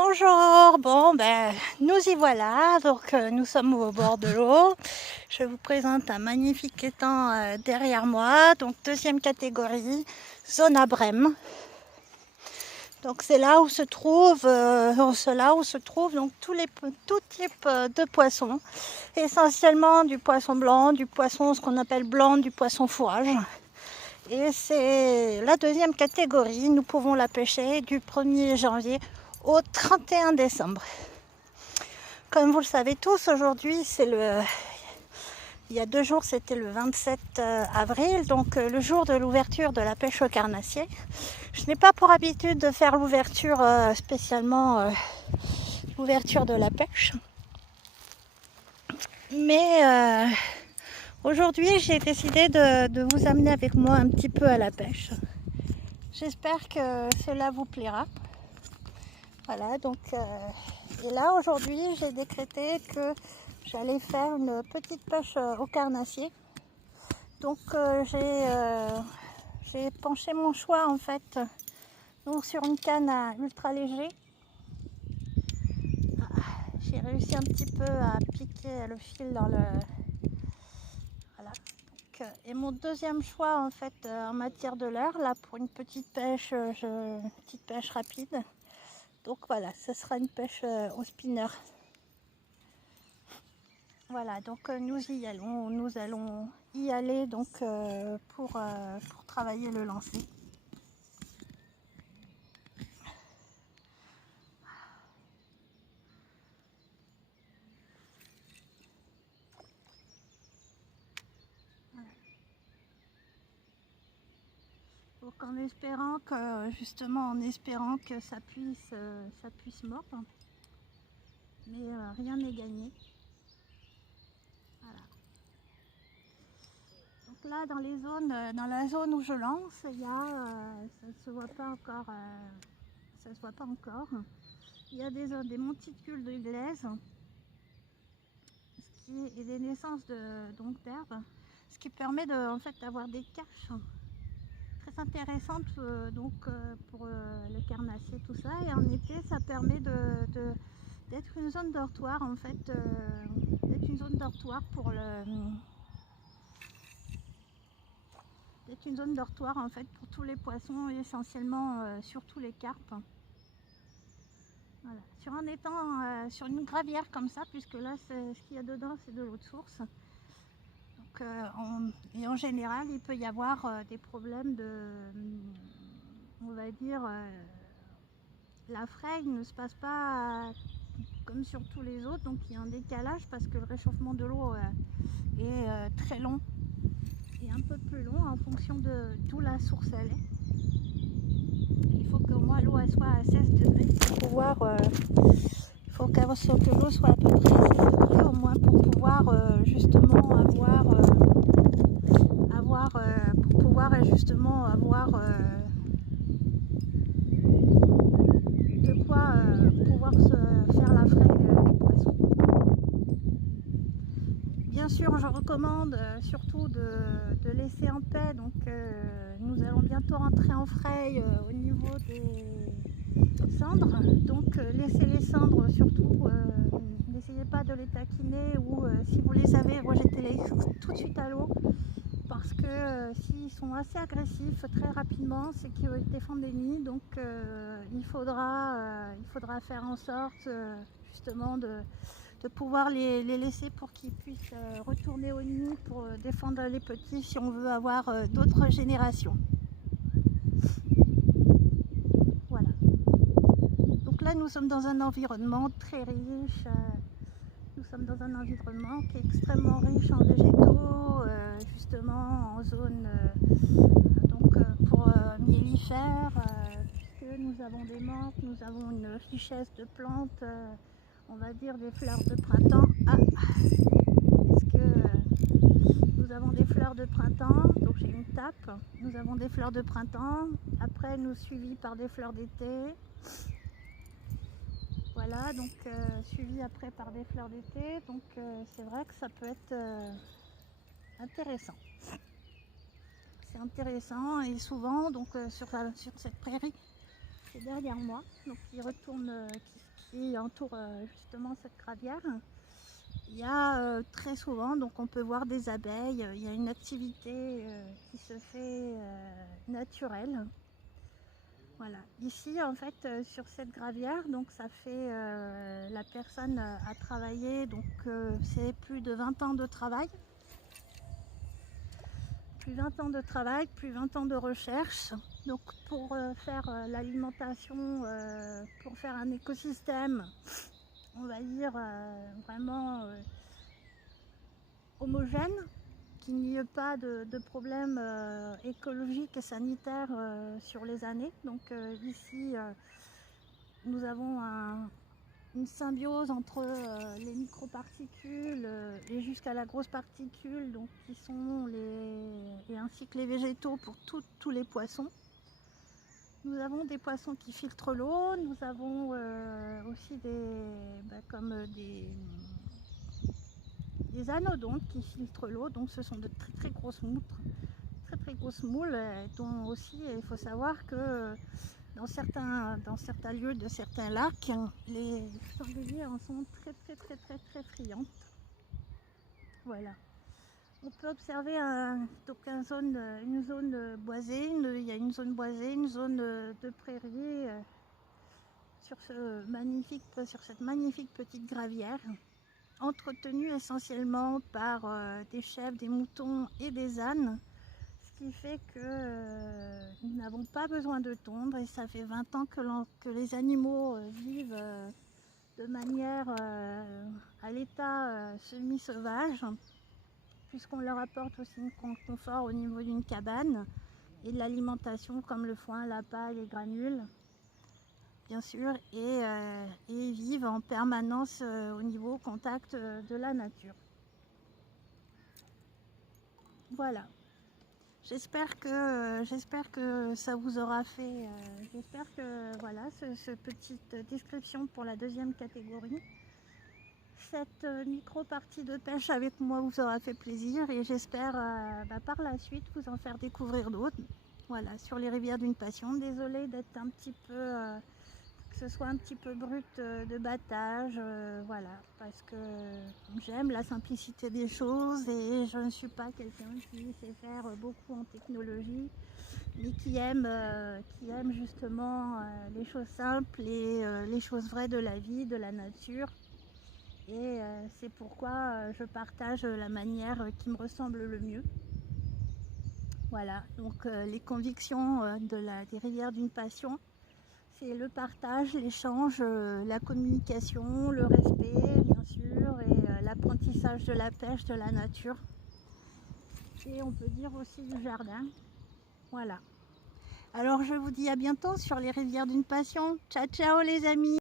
Bonjour, bon ben nous y voilà, donc nous sommes au bord de l'eau. Je vous présente un magnifique étang derrière moi, donc deuxième catégorie, zone à Brême. Donc c'est là où se trouve, donc tout type de poissons, essentiellement du poisson blanc, du poisson ce qu'on appelle blanc, du poisson fourrage. Et c'est la deuxième catégorie, nous pouvons la pêcher du 1er janvier au 31 décembre. Comme vous le savez tous, aujourd'hui, il y a 2 jours, c'était le 27 avril, donc le jour de l'ouverture de la pêche au carnassier. Je n'ai pas pour habitude de faire l'ouverture spécialement l'ouverture de la pêche. Mais aujourd'hui, j'ai décidé de vous amener avec moi un petit peu à la pêche. J'espère que cela vous plaira. Voilà, donc et là aujourd'hui j'ai décrété que j'allais faire une petite pêche au carnassier. Donc j'ai penché mon choix en fait donc sur une canne à ultra léger. J'ai réussi un petit peu à piquer le fil dans le... Voilà. Donc, et mon deuxième choix en fait en matière de leurre, là pour une petite pêche rapide. Donc voilà, ce sera une pêche au spinner. Voilà, donc nous allons y aller donc pour travailler le lancer. Voilà. Donc en espérant que ça puisse mordre, mais rien n'est gagné. Voilà. Donc là dans la zone où je lance, il y a, ça se voit pas encore, il y a des monticules de glaise et des naissances d'herbes, ce qui permet en fait d'avoir des caches très intéressantes pour le carnassier, tout ça. Et en été, ça permet d'être une zone dortoir en fait, d'être une zone dortoir pour tous les poissons, essentiellement surtout les carpes. Voilà. Sur un étang, sur une gravière comme ça, puisque là ce qu'il y a dedans c'est de l'eau de source. Donc, et en général il peut y avoir des problèmes on va dire, la fraye ne se passe pas comme sur tous les autres, donc il y a un décalage parce que le réchauffement de l'eau est très long et un peu plus long en fonction d'où la source elle est. Il faut qu'au moins l'eau soit à 16 degrés pour pouvoir, il faut que l'eau soit à peu près à 16 degrés au moins pour pouvoir justement avoir de quoi pouvoir se faire la fraie des poissons. Bien sûr, je recommande surtout de laisser en paix. Donc, nous allons bientôt rentrer en fraye au niveau des cendres. Donc, laissez les cendres surtout. N'essayez pas de les taquiner ou si vous les avez, rejetez-les tout de suite à l'eau. Parce que s'ils sont assez agressifs très rapidement, c'est qu'ils défendent des nids. Donc, il faudra faire en sorte justement de pouvoir les laisser pour qu'ils puissent retourner au nid pour défendre les petits si on veut avoir d'autres générations. Voilà. Donc là, nous sommes dans un environnement très riche. Nous sommes dans un environnement qui est extrêmement riche en végétaux, justement en zone pour mellifères, puisque nous avons des menthes, nous avons une richesse de plantes, on va dire des fleurs de printemps. Nous avons des fleurs de printemps, donc j'ai une tape. Nous avons des fleurs de printemps, après nous suivis par des fleurs d'été. Voilà, donc suivi après par des fleurs d'été, donc c'est vrai que ça peut être intéressant. C'est intéressant et souvent donc sur cette prairie qui est derrière moi, donc qui entourent justement cette gravière. Il y a très souvent, donc on peut voir des abeilles, il y a une activité qui se fait naturelle. Voilà, ici en fait sur cette gravière, donc ça fait, la personne a travaillé, donc c'est plus de 20 ans de travail. Plus 20 ans de travail, plus 20 ans de recherche. Donc pour faire l'alimentation, pour faire un écosystème, on va dire vraiment homogène, qu'il n'y ait pas de problème écologique et sanitaire sur les années. Donc ici, nous avons une symbiose entre les microparticules et jusqu'à la grosse particule, donc qui sont et ainsi que les végétaux pour tous les poissons. Nous avons des poissons qui filtrent l'eau, nous avons aussi des anodontes qui filtrent l'eau, donc ce sont de très grosses moules, dont aussi il faut savoir que dans certains lieux de certains lacs, les sangliers en sont très friandes. Voilà. On peut observer une zone boisée, il y a une zone boisée, une zone de prairie sur cette magnifique petite gravière, entretenue essentiellement par des chèvres, des moutons et des ânes, ce qui fait que nous n'avons pas besoin de tondre, et ça fait 20 ans que les animaux vivent de manière à l'état semi-sauvage, puisqu'on leur apporte aussi un confort au niveau d'une cabane et de l'alimentation comme le foin, la paille, les granules, bien sûr, et ils vivent en permanence au niveau contact de la nature. Voilà. J'espère que ça vous aura fait, j'espère que voilà, cette petite description pour la deuxième catégorie. Cette micro-partie de pêche avec moi vous aura fait plaisir, et j'espère par la suite vous en faire découvrir d'autres. Voilà, sur les rivières d'une passion. Désolée d'être un petit peu, que ce soit un petit peu brut de battage, voilà, parce que j'aime la simplicité des choses et je ne suis pas quelqu'un qui sait faire beaucoup en technologie, mais qui aime justement les choses simples et les choses vraies de la vie, de la nature. Et c'est pourquoi je partage la manière qui me ressemble le mieux. Voilà, donc les convictions des rivières d'une passion, c'est le partage, l'échange, la communication, le respect bien sûr, et l'apprentissage de la pêche, de la nature. Et on peut dire aussi du jardin. Voilà. Alors je vous dis à bientôt sur les rivières d'une passion. Ciao ciao les amis!